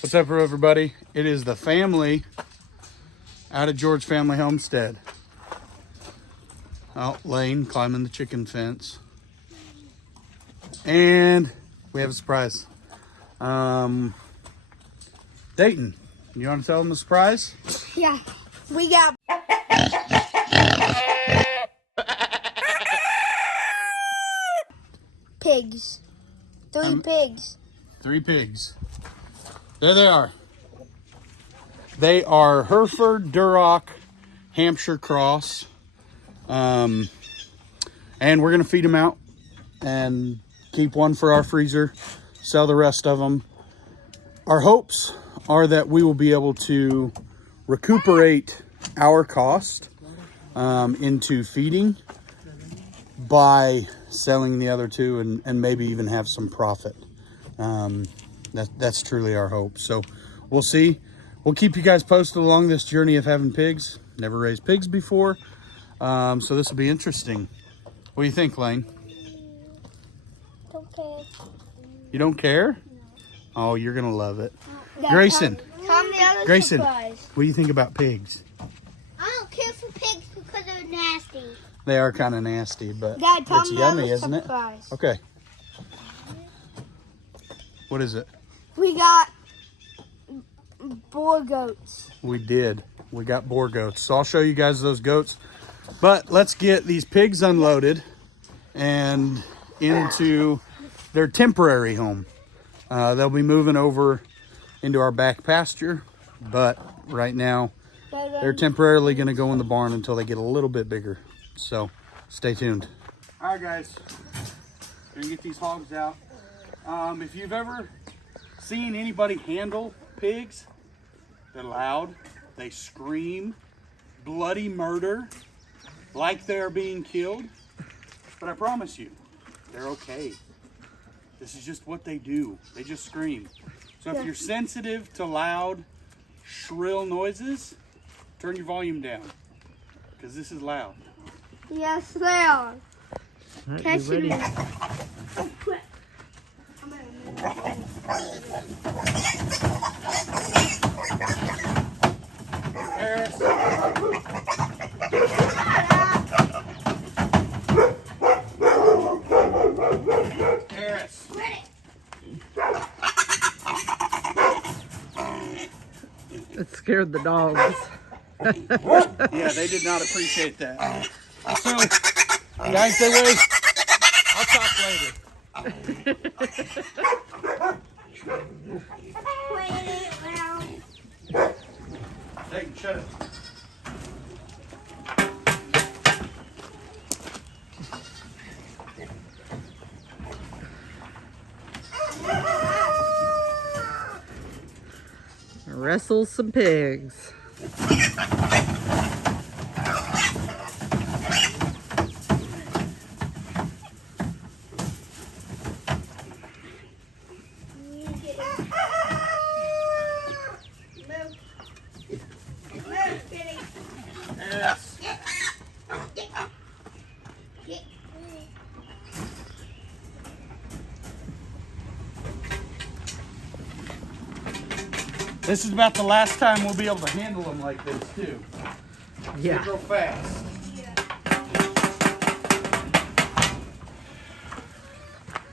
What's up, everybody? It is the family out of George Family Homestead. Oh, Lane climbing the chicken fence. And we have a surprise. Dayton, you want to tell them the surprise? Yeah, we got pigs. Three pigs. 3 pigs. There they are. They are Hereford, Duroc, Hampshire Cross. And we're going to feed them out and keep one for our freezer, sell the rest of them. Our hopes are that we will be able to recuperate our cost into feeding by selling the other 2 and maybe even have some profit. That's truly our hope. So we'll see. We'll keep you guys posted along this journey of having pigs. Never raised pigs before. So this will be interesting. What do you think, Lane? Don't care. You don't care? Oh, you're going to love it. Grayson, Tell me the other Grayson, surprise. what do you think about pigs? I don't care for pigs because they're nasty. They are kind of nasty, but Dad, tell it's me the yummy, other isn't it? surprise. Okay. What is it? We got boar goats. We did. We got boar goats. So I'll show you guys those goats. But let's get these pigs unloaded and into their temporary home. They'll be moving over into our back pasture, but right now they're temporarily going to go in the barn until they get a little bit bigger. So stay tuned. All right, guys. Gonna get these hogs out. If you've ever seen anybody handle pigs, they're loud, they scream, bloody murder, like they're being killed. But I promise you, they're okay. This is just what they do. They just scream. So if you're sensitive to loud, shrill noises, turn your volume down, because this is loud. Yes, they are. Right, Catch you ready? me. Harris. Harris. It scared the dogs. Yeah, they did not appreciate that. So, guys, stay away. I'll talk later. Hey, shut it. Wrestle some pigs. Yes. This is about the last time we'll be able to handle them like this, too. Yeah. They grow fast.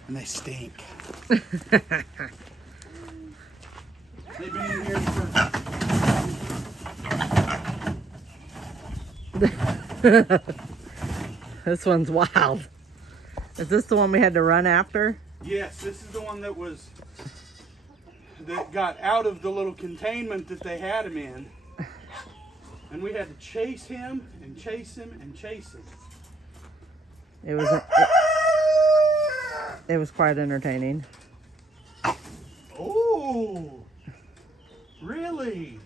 And they stink. They've been in here for... This one's wild. Is this the one we had to run after? Yes, this is the one that got out of the little containment that they had him in. And we had to chase him and chase him and chase him. It was quite entertaining. Oh, really?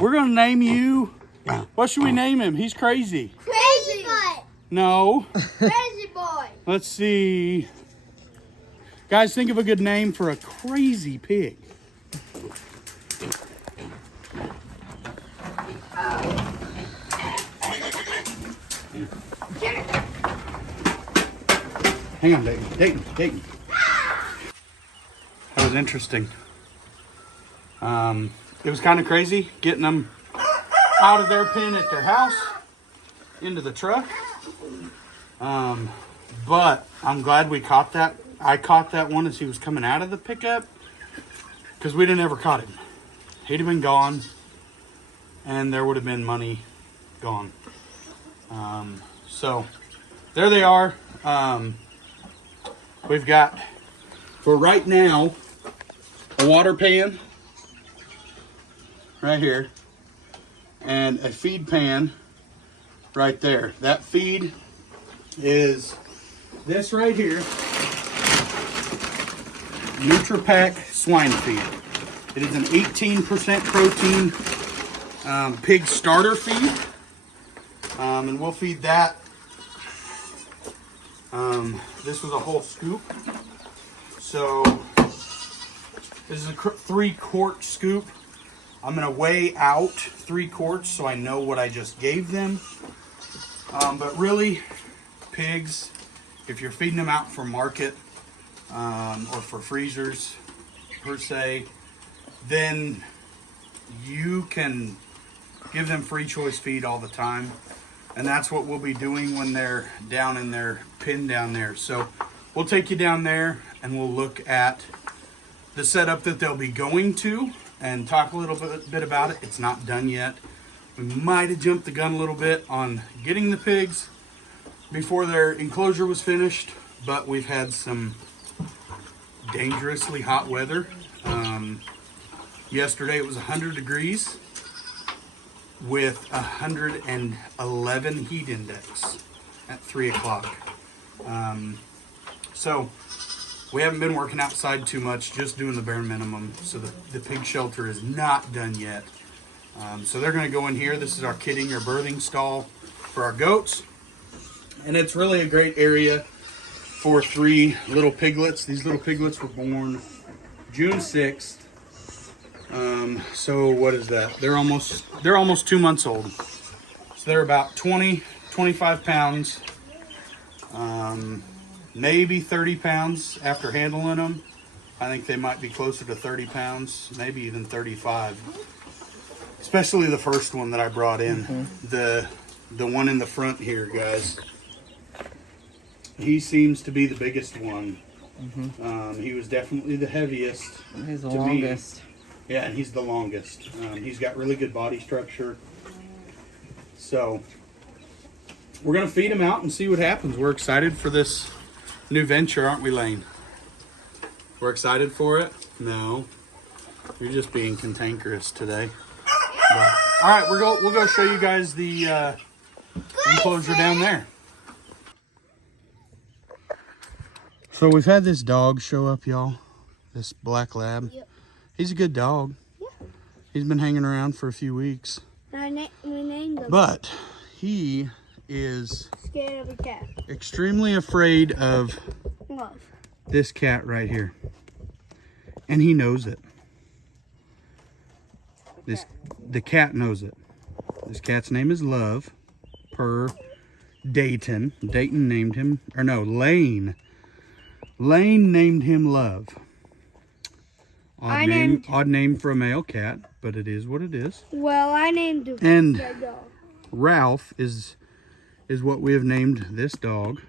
We're gonna name you. What should we name him? He's crazy. Crazy boy. No. Crazy boy. Let's see. Guys, think of a good name for a crazy pig. Hang on, Dayton. That was interesting. It was kind of crazy getting them out of their pen at their house into the truck. But I'm glad we caught that. I caught that one as he was coming out of the pickup because we didn't ever caught him. He'd have been gone and there would have been money gone. So there they are. We've got, for right now, a water pan right here and a feed pan right there. That feed is this right here, NutriPack swine feed. It is an 18% protein pig starter feed, and we'll feed that. This was a whole scoop, so this is a 3-quart scoop. I'm gonna weigh out 3 quarts so I know what I just gave them. But really, pigs, if you're feeding them out for market or for freezers per se, then you can give them free choice feed all the time. And that's what we'll be doing when they're down in their pen down there. So we'll take you down there and we'll look at the setup that they'll be going to and talk a little bit about it. It's not done yet. We might have jumped the gun a little bit on getting the pigs before their enclosure was finished, but we've had some dangerously hot weather. Yesterday it was 100 degrees with 111 heat index at 3 o'clock. So we haven't been working outside too much, just doing the bare minimum. So the pig shelter is not done yet. So they're going to go in here. This is our kidding or birthing stall for our goats. And it's really a great area for 3 little piglets. These little piglets were born June 6th. So what is that? They're almost 2 months old. So they're about 25 pounds, maybe 30 pounds after handling them. I think they might be closer to 30 pounds, maybe even 35. Especially the first one that I brought in, the one in the front here, guys. He seems to be the biggest one. He was definitely the heaviest. He's the longest. Yeah, and he's the longest. He's got really good body structure. So we're gonna feed him out and see what happens. We're excited for this new venture, aren't we, Lane? We're excited for it? No, you're just being cantankerous today. But, all right, we'll go show you guys the enclosure down there. So we've had this dog show up, y'all. This black lab. Yep. He's a good dog. Yeah. He's been hanging around for a few weeks. We named him. But he is scared of a cat. Extremely afraid of Love. This cat right here. And he knows it. The cat knows it. This cat's name is Love, per Dayton. Dayton named him, or no, Lane. Lane named him Love. Odd name for a male cat, but it is what it is. Well, I named him. And Ralph is what we have named this dog.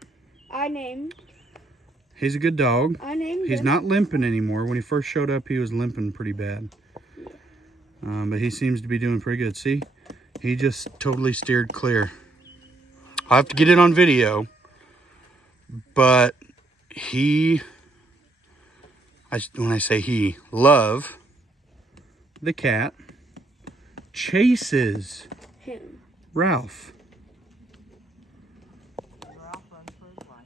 He's a good dog. He's not limping anymore. When he first showed up, he was limping pretty bad. But he seems to be doing pretty good. See, he just totally steered clear. I'll have to get it on video. But when I say he, Love, the cat, chases Ralph.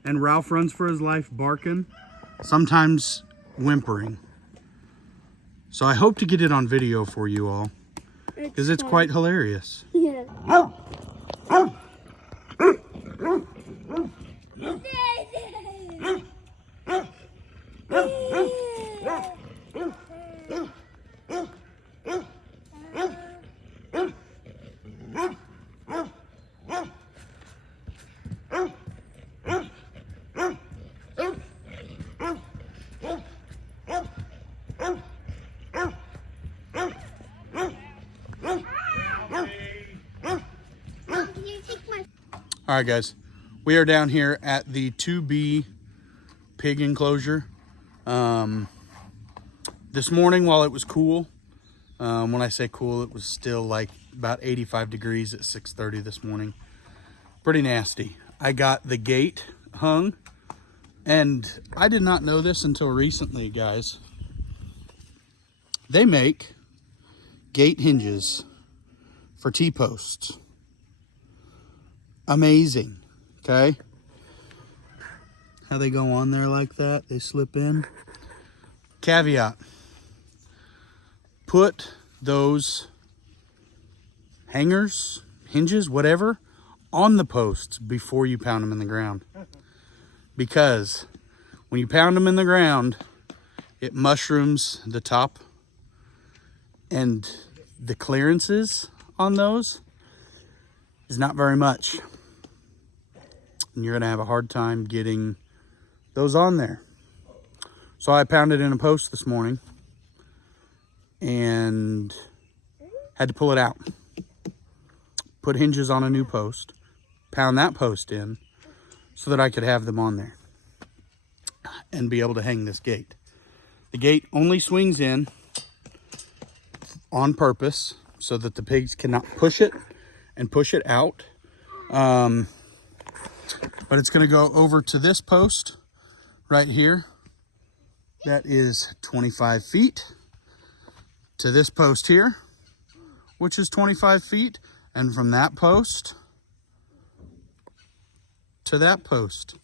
And Ralph runs for his life, barking, sometimes whimpering. So I hope to get it on video for you all, because it's quite hilarious. Yeah. All right, guys, we are down here at the 2B pig enclosure. This morning, while it was cool, when I say cool, it was still like about 85 degrees at 6:30 this morning. Pretty nasty. I got the gate hung, and I did not know this until recently, guys. They make gate hinges for T-posts. Amazing. Okay, how they go on there like that, they slip in. Caveat: put those hangers, hinges, whatever, on the posts before you pound them in the ground, because when you pound them in the ground, it mushrooms the top, and the clearances on those is not very much. And you're gonna have a hard time getting those on there. So I pounded in a post this morning and had to pull it out. Put hinges on a new post, pound that post in so that I could have them on there and be able to hang this gate. The gate only swings in on purpose so that the pigs cannot push it and push it out. But it's going to go over to this post right here. That is 25 feet. To this post here, which is 25 feet. And from that post to that post,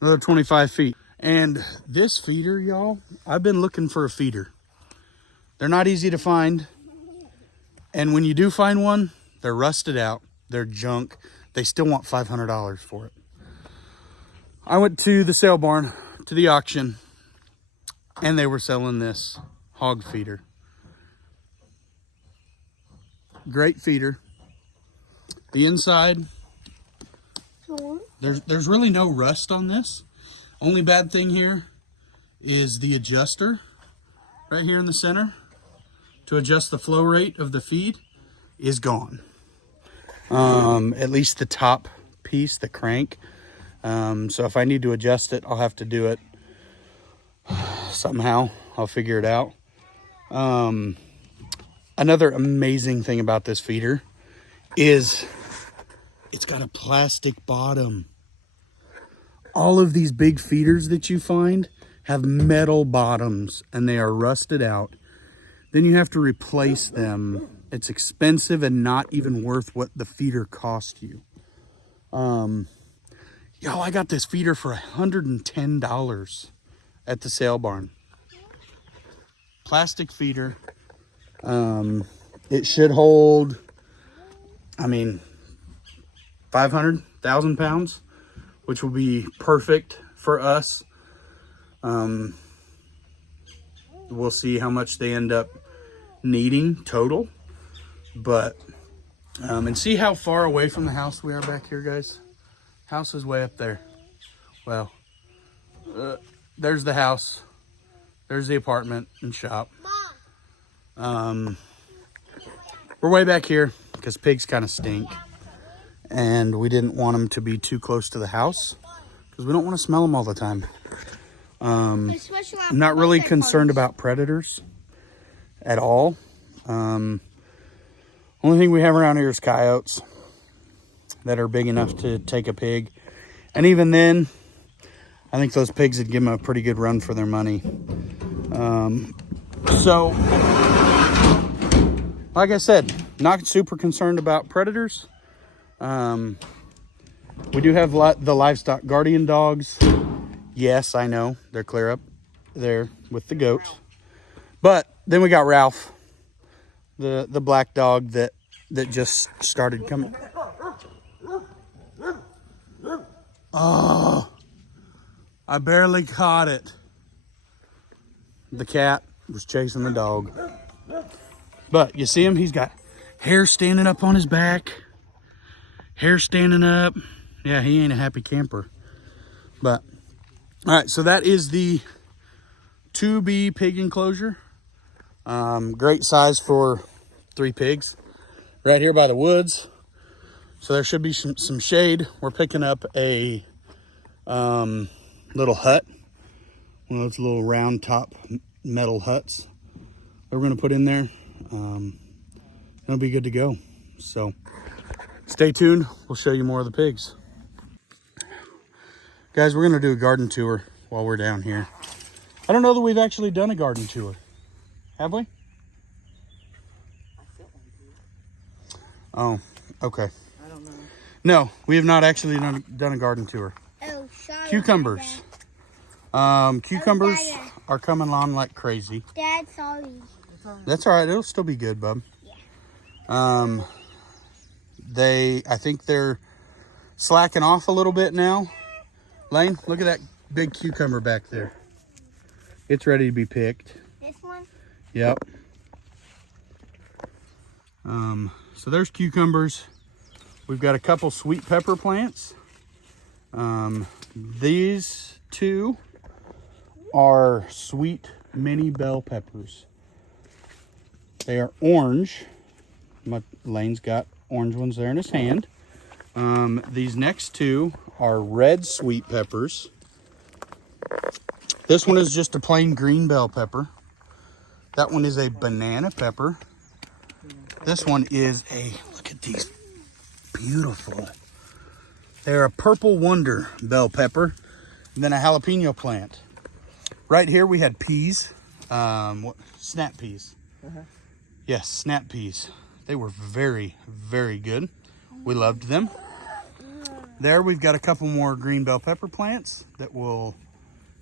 another 25 feet. And this feeder, y'all, I've been looking for a feeder. They're not easy to find. And when you do find one, they're rusted out. They're junk. They still want $500 for it. I went to the sale barn, to the auction, and they were selling this hog feeder. Great feeder. The inside, there's really no rust on this. Only bad thing here is the adjuster right here in the center to adjust the flow rate of the feed is gone. At least the top piece, the crank. So if I need to adjust it, I'll have to do it somehow. I'll figure it out. Another amazing thing about this feeder is it's got a plastic bottom. All of these big feeders that you find have metal bottoms and they are rusted out. Then you have to replace them. It's expensive and not even worth what the feeder cost you. Y'all, I got this feeder for $110 at the sale barn. Plastic feeder. It should hold, 500,000 pounds, which will be perfect for us. We'll see how much they end up needing total, but, and see how far away from the house we are back here, guys. House is way up there. Well, there's the house. There's the apartment and shop. We're way back here because pigs kind of stink. And we didn't want them to be too close to the house because we don't want to smell them all the time. I'm not really concerned about predators at all. Only thing we have around here is coyotes that are big enough to take a pig. And even then, I think those pigs would give them a pretty good run for their money. So, like I said, not super concerned about predators. We do have the livestock guardian dogs. Yes, I know, they're clear up there with the goats. But then we got Ralph, the black dog that just started coming. Oh, I barely caught it. The cat was chasing the dog. But you see him? He's got hair standing up on his back. Hair standing up. Yeah, he ain't a happy camper. But, all right, so that is the 2B pig enclosure. Great size for 3 pigs. Right here by the woods. So there should be some shade. We're picking up a little hut, one of those little round top metal huts that we're gonna put in there. It'll be good to go. So stay tuned. We'll show you more of the pigs. Guys, we're gonna do a garden tour while we're down here. I don't know that we've actually done a garden tour. Have we? Oh, okay. I don't know. No, we have not actually done a garden tour. Oh, sorry. Cucumbers. Cucumbers are coming along like crazy. Dad, sorry. That's all right. It'll still be good, bub. Yeah. I think they're slacking off a little bit now. Lane, look at that big cucumber back there. It's ready to be picked. This one? Yep. So there's cucumbers. We've got a couple sweet pepper plants. These two are sweet mini bell peppers. They are orange. Lane's got orange ones there in his hand. These next two are red sweet peppers. This one is just a plain green bell pepper. That one is a banana pepper. This one is look at these, beautiful. They're a purple wonder bell pepper, and then a jalapeno plant. Right here we had peas, snap peas. Yes, snap peas. They were very, very good. We loved them. There we've got a couple more green bell pepper plants that we'll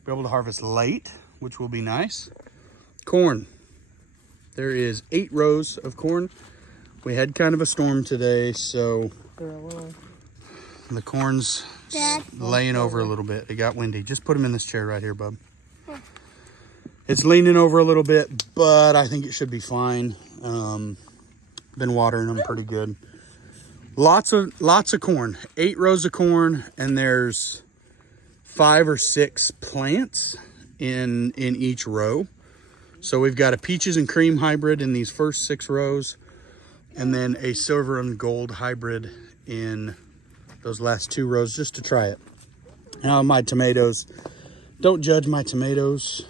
be able to harvest late, which will be nice. Corn. There is 8 rows of corn. We had kind of a storm today, so the corn's laying over a little bit. It got windy. Just put them in this chair right here, bub. It's leaning over a little bit, but I think it should be fine. Been watering them pretty good. Lots of corn. 8 rows of corn, and there's 5 or 6 plants in each row. So we've got a peaches and cream hybrid in these first 6 rows, and then a silver and gold hybrid in those last 2 rows, just to try it. Now my tomatoes, don't judge my tomatoes.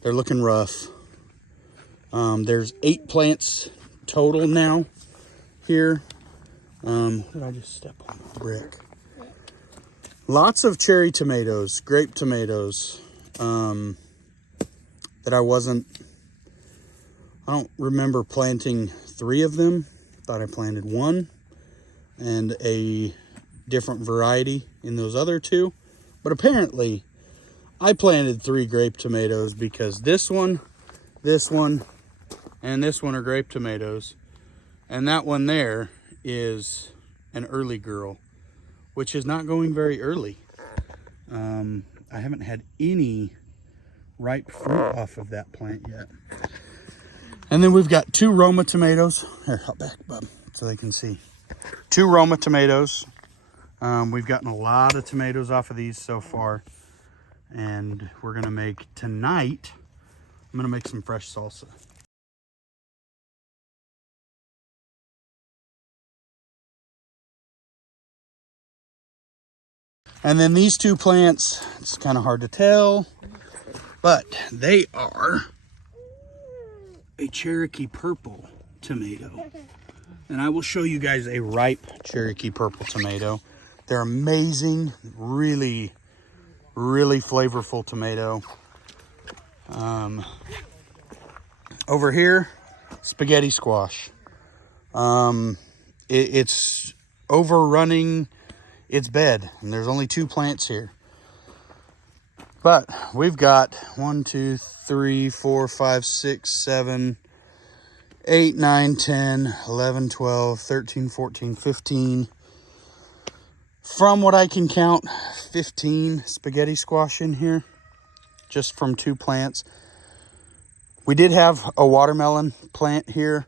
They're looking rough. There's 8 plants total now here. What did I just step on? The brick. Lots of cherry tomatoes, grape tomatoes, that I don't remember planting 3 of them. Thought I planted 1 and a different variety in those other 2. But apparently I planted 3 grape tomatoes because this one, and this one are grape tomatoes. And that one there is an early girl, which is not going very early. I haven't had any ripe fruit off of that plant yet. And then we've got 2 Roma tomatoes. Here, hop back, bub, so they can see. 2 Roma tomatoes. We've gotten a lot of tomatoes off of these so far. And we're gonna make tonight, I'm gonna make some fresh salsa. And then these 2 plants, it's kind of hard to tell, but they are a Cherokee purple tomato. And I will show you guys a ripe Cherokee purple tomato. They're amazing, really, really flavorful tomato. Over here, spaghetti squash. It's overrunning its bed, and there's only 2 plants here. But we've got 1, 2, 3, 4, 5, 6, 7, 8, 9, 10, 11, 12, 13, 14, 15. From what I can count, 15 spaghetti squash in here, just from 2 plants. We did have a watermelon plant here.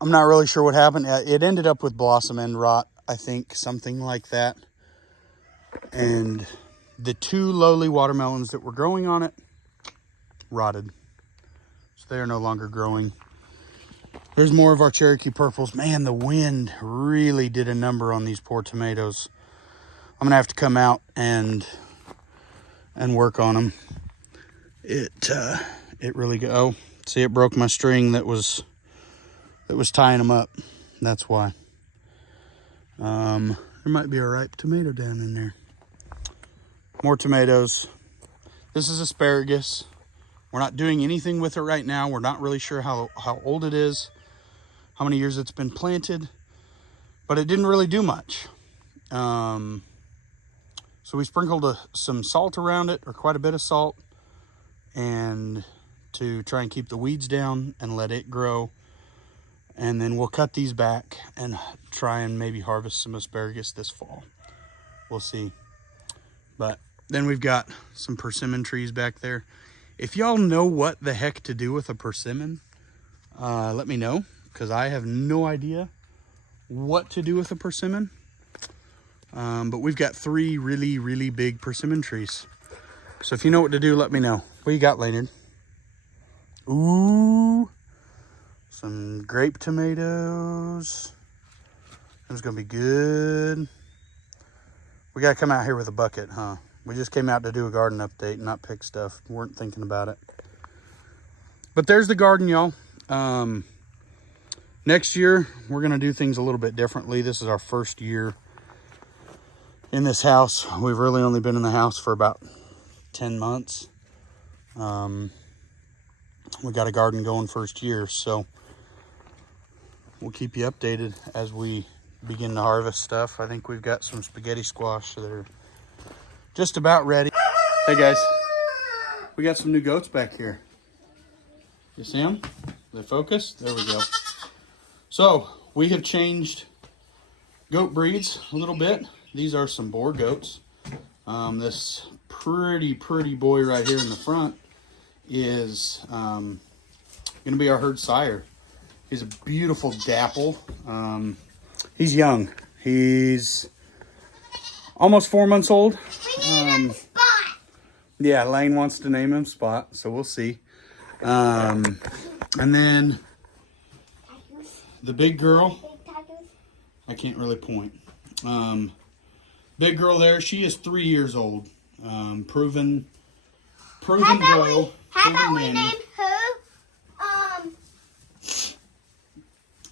I'm not really sure what happened. It ended up with blossom end rot, I think, something like that. And the 2 lowly watermelons that were growing on it rotted. So they are no longer growing. There's more of our Cherokee purples. Man, the wind really did a number on these poor tomatoes. I'm gonna have to come out and work on them. It really go. Oh, see, it broke my string that was tying them up. That's why. There might be a ripe tomato down in there. More tomatoes. This is asparagus. We're not doing anything with it right now. We're not really sure how old it is, how many years it's been planted, but it didn't really do much. So we sprinkled some salt around it, or quite a bit of salt, and to try and keep the weeds down and let it grow. And then we'll cut these back and try and maybe harvest some asparagus this fall. We'll see. But then we've got some persimmon trees back there. If y'all know what the heck to do with a persimmon, let me know, because I have no idea what to do with a persimmon. But we've got 3 really, really big persimmon trees. So if you know what to do, let me know. What you got, Leonard? Ooh, some grape tomatoes. It's gonna be good. We gotta come out here with a bucket, huh? We just came out to do a garden update and not pick stuff. We weren't thinking about it. But there's the garden, y'all. Next year, we're gonna do things a little bit differently. This is our first year in this house. We've really only been in the house for about 10 months. We got a garden going first year, so we'll keep you updated as we begin to harvest stuff. I think we've got some spaghetti squash that are just about ready. Hey guys, we got some new goats back here. You see them? They focus? There we go. So we have changed goat breeds a little bit. These are some Boer goats. This pretty boy right here in the front is going to be our herd sire. He's a beautiful dapple. He's young. He's almost 4 months old. We need him Spot. Yeah, Lane wants to name him Spot, so we'll see. And then the big girl, I can't really point. Big girl there, she is 3 years old. Proven How doe. about we name who?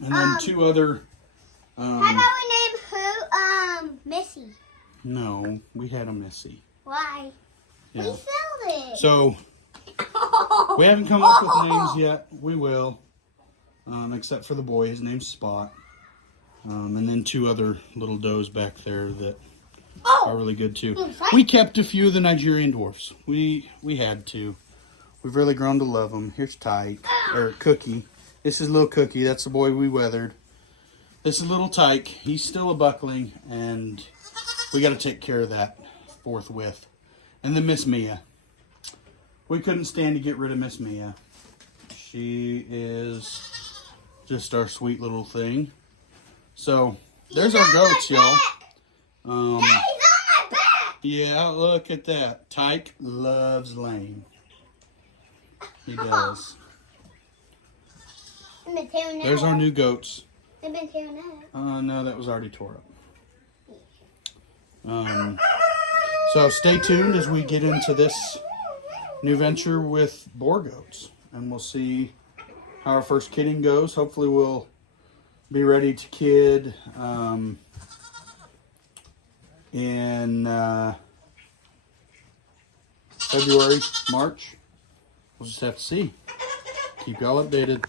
And then 2 other. How about we name who? Missy. No, we had a Missy. Why? Yeah. We sold it. So we haven't come up with names yet. We will, except for the boy. His name's Spot. And then 2 other little does back there that are really good too. We kept a few of the Nigerian dwarfs. We had to. We've really grown to love them. Here's Tyke, or Cookie. This is little Cookie. That's the boy we weathered. This is little Tyke. He's still a buckling, and we got to take care of that forthwith. And then Miss Mia. We couldn't stand to get rid of Miss Mia. She is just our sweet little thing. So there's our goats, y'all. He's on my back. Yeah, look at that. Tyke loves Lane. He does. There's our new goats. No, that was already tore up. So stay tuned as we get into this new venture with Boer goats, and we'll see how our first kidding goes. Hopefully we'll be ready to kid in February, March. We'll just have to see. Keep y'all updated.